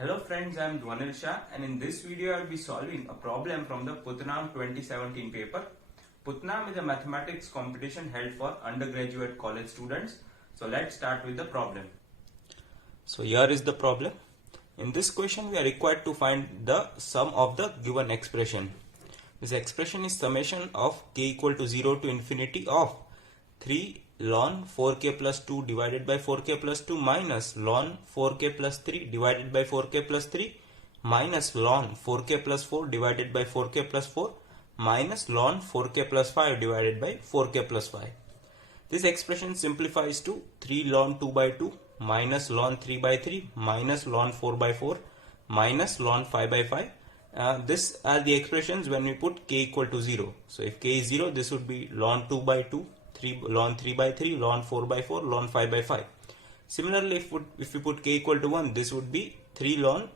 Hello friends, I am Dwanil Shah and in this video I will be solving a problem from the Putnam 2017 paper. Putnam is a mathematics competition held for undergraduate college students. So let's start with the problem. So here is the problem. In this question we are required to find the sum of the given expression. This expression is summation of k equal to 0 to infinity of 3 ln 4k plus 2 divided by 4k plus 2 minus ln 4k plus 3 divided by 4k plus 3 minus ln 4k plus 4 divided by 4k plus 4 minus ln 4k plus 5 divided by 4k plus 5. This expression simplifies to 3 ln 2 by 2 minus ln 3 by 3 minus ln 4 by 4 minus ln 5 by 5. These are the expressions when we put k equal to 0. So if k is 0, this would be ln 2 by 2, ln 3 by 3, ln 4 by 4, ln 5 by 5. Similarly, if we put k equal to 1, this would be 3 ln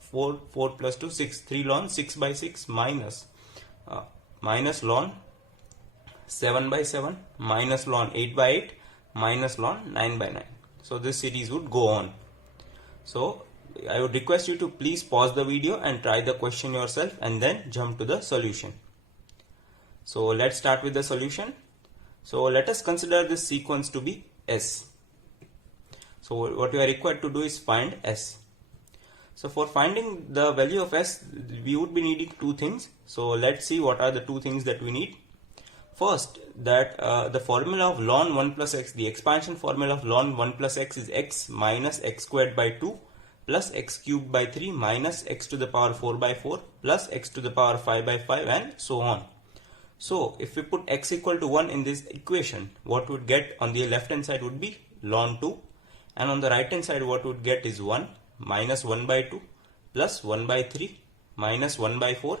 4 plus 2, 6. 3 ln 6 by 6 minus ln 7 by 7 minus ln 8 by 8 minus ln 9 by 9. So this series would go on. So I would request you to please pause the video and try the question yourself and then jump to the solution. So let's start with the solution. So let us consider this sequence to be S. So what we are required to do is find S. So for finding the value of S, we would be needing two things. So let's see what are the two things that we need. First, that the formula of ln 1 plus x, the expansion formula of ln 1 plus x is x minus x squared by 2 plus x cubed by 3 minus x to the power 4 by 4 plus x to the power 5 by 5 and so on. So if we put x equal to 1 in this equation, what we would get on the left hand side would be ln 2, and on the right hand side what we would get is 1 minus 1 by 2 plus 1 by 3 minus 1 by 4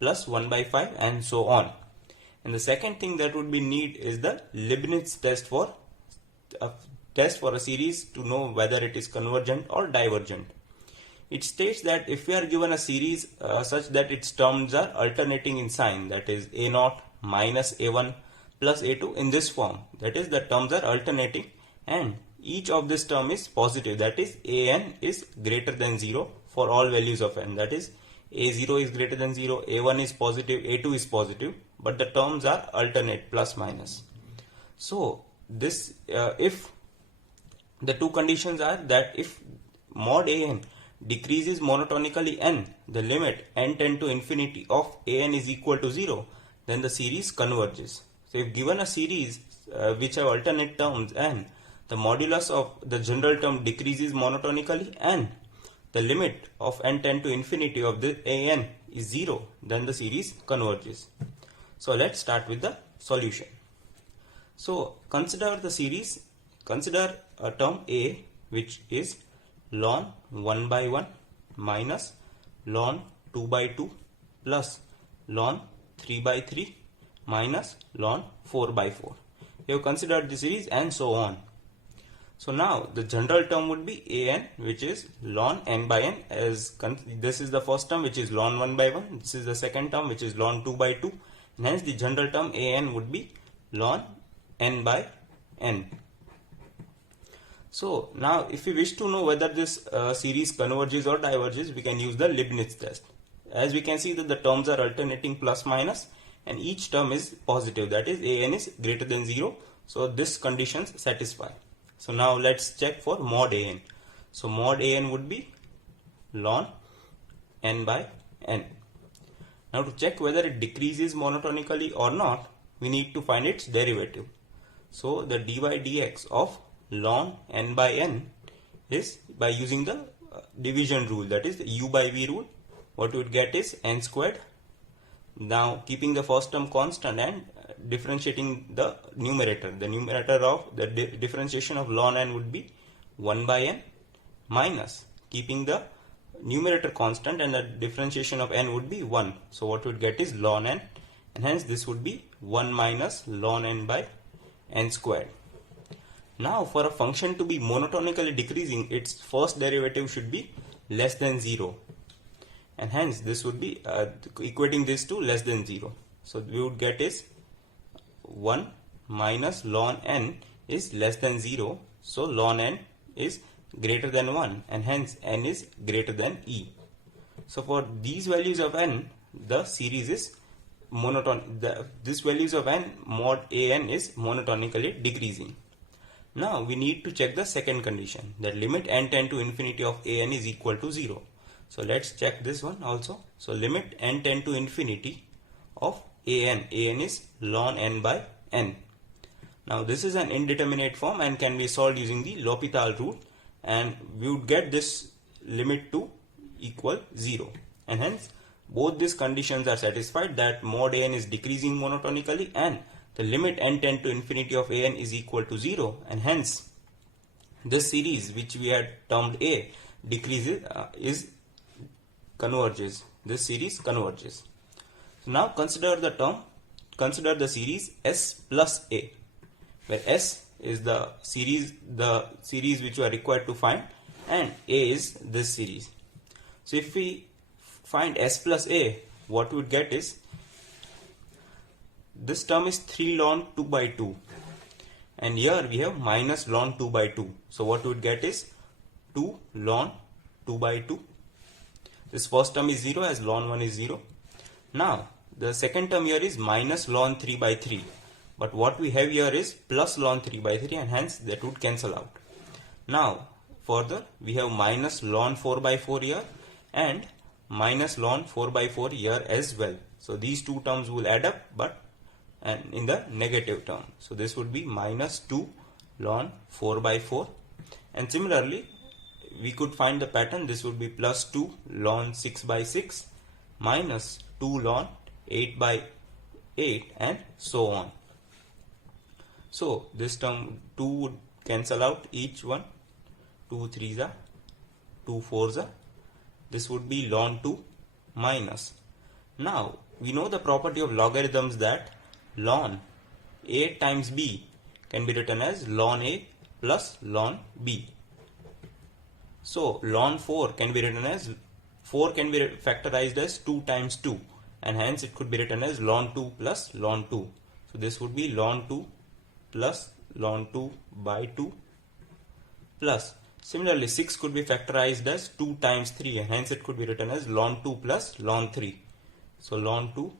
plus 1 by 5 and so on. And the second thing that would be need is the Leibniz test for a series to know whether it is convergent or divergent. It states that if we are given a series such that its terms are alternating in sign, that is a0 minus a1 plus a2 in this form, that is the terms are alternating and each of this term is positive, that is an is greater than 0 for all values of n, that is a0 is greater than 0, a1 is positive, a2 is positive, but the terms are alternate plus minus. So this if the two conditions are that if mod an decreases monotonically n, the limit n tend to infinity of an is equal to 0, then the series converges. So if given a series which have alternate terms n, the modulus of the general term decreases monotonically and the limit of n tend to infinity of the an is 0, then the series converges. So let's start with the solution. So consider the series, consider a term a which is ln 1 by 1 minus ln 2 by 2 plus ln 3 by 3 minus ln 4 by 4. We have considered the series and so on. So now the general term would be an, which is ln n by n, as this is the first term which is ln 1 by 1, this is the second term which is ln 2 by 2, and hence the general term an would be ln n by n. So now if we wish to know whether this series converges or diverges, we can use the Leibniz test. As we can see that the terms are alternating plus minus and each term is positive, that is an is greater than 0. So this conditions satisfy. So now let's check for mod an. So mod an would be ln n by n. Now to check whether it decreases monotonically or not, we need to find its derivative. So the dy dx of ln n by n is by using the division rule, that is the u by v rule. What we would get is n squared. Now keeping the first term constant and differentiating the numerator of the differentiation of ln n would be 1 by n minus keeping the numerator constant and the differentiation of n would be 1. So what we would get is ln n, and hence this would be 1 minus ln n by n squared. Now for a function to be monotonically decreasing, its first derivative should be less than 0, and hence this would be equating this to less than 0. So we would get is 1 minus ln n is less than 0, so ln n is greater than 1 and hence n is greater than e. So for these values of n, the series is this values of n mod an is monotonically decreasing. Now we need to check the second condition, that limit n tend to infinity of an is equal to 0. So let's check this one also. So limit n tend to infinity of an is ln n by n. Now this is an indeterminate form and can be solved using the L'Hopital rule, and we would get this limit to equal 0, and hence both these conditions are satisfied, that mod an is decreasing monotonically and the limit n tend to infinity of an is equal to 0, and hence this series which we had termed a decreases converges. This series converges. So now consider the series S plus a, where S is the series which we are required to find and a is this series. So if we find S plus a, what we would get is, this term is 3 ln 2 by 2 and here we have minus ln 2 by 2. So what we would get is 2 ln 2 by 2. This first term is 0 as ln 1 is 0. Now the second term here is minus ln 3 by 3. But what we have here is plus ln 3 by 3 and hence that would cancel out. Now further we have minus ln 4 by 4 here and minus ln 4 by 4 here as well. So these two terms will add up but and in the negative term. So this would be minus 2 ln 4 by 4, and similarly we could find the pattern. This would be plus 2 ln 6 by 6 minus 2 ln 8 by 8 and so on. So this term 2 would cancel out each one. 2 3s are 2 4s are. This would be ln 2 minus. Now we know the property of logarithms, that ln a times b can be written as ln a plus ln b. So ln 4 can be written as 4 can be factorized as 2 times 2 and hence it could be written as ln 2 plus ln 2. So this would be ln 2 plus ln 2 by 2 plus. Similarly 6 could be factorized as 2 times 3 and hence it could be written as ln 2 plus ln 3. So ln 2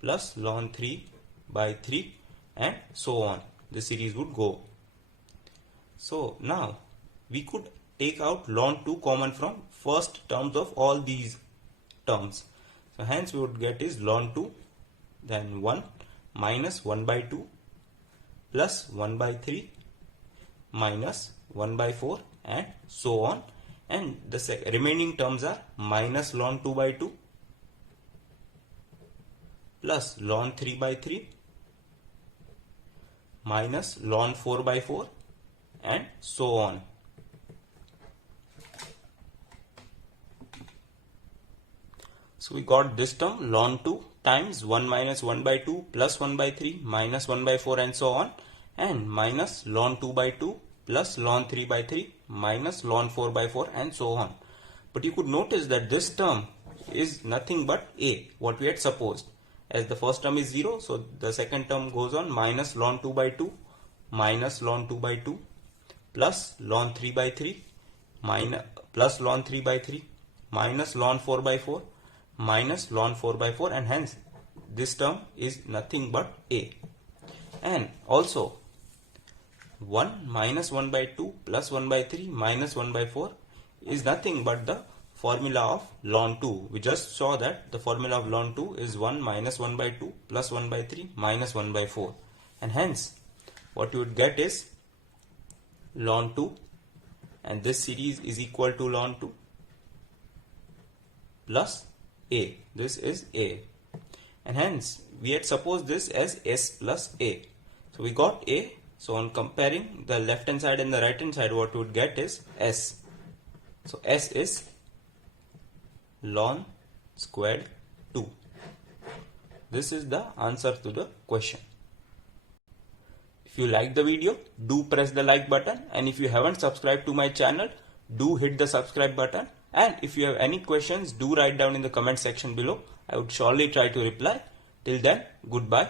plus ln 3 by 3 and so on. The series would go. So now we could take out ln 2 common from first terms of all these terms. So hence we would get is ln 2, then 1 minus 1 by 2 plus 1 by 3 minus 1 by 4 and so on, and the remaining terms are minus ln 2 by 2 plus ln 3 by 3 minus ln 4 by 4 and so on. So we got this term ln 2 times 1 minus 1 by 2 plus 1 by 3 minus 1 by 4 and so on, and minus ln 2 by 2 plus ln 3 by 3 minus ln 4 by 4 and so on. But you could notice that this term is nothing but a, what we had supposed. As the first term is 0, so the second term goes on minus ln 2 by 2 minus ln 2 by 2 plus ln 3 by 3 minus plus ln 3 by 3 minus ln 4 by 4 minus ln 4 by 4, and hence this term is nothing but a. And also 1 minus 1 by 2 plus 1 by 3 minus 1 by 4 is nothing but the formula of ln 2. We just saw that the formula of ln 2 is 1 minus 1 by 2 plus 1 by 3 minus 1 by 4, and hence what you would get is ln 2, and this series is equal to ln 2 plus a. This is a, and hence we had supposed this as s plus a. So we got a. So on comparing the left hand side and the right hand side, what we would get is s. So s is ln squared 2. This is the answer to the question. If you like the video, do press the like button, and if you haven't subscribed to my channel, do hit the subscribe button, and if you have any questions, do write down in the comment section below. I would surely try to reply. Till then, goodbye.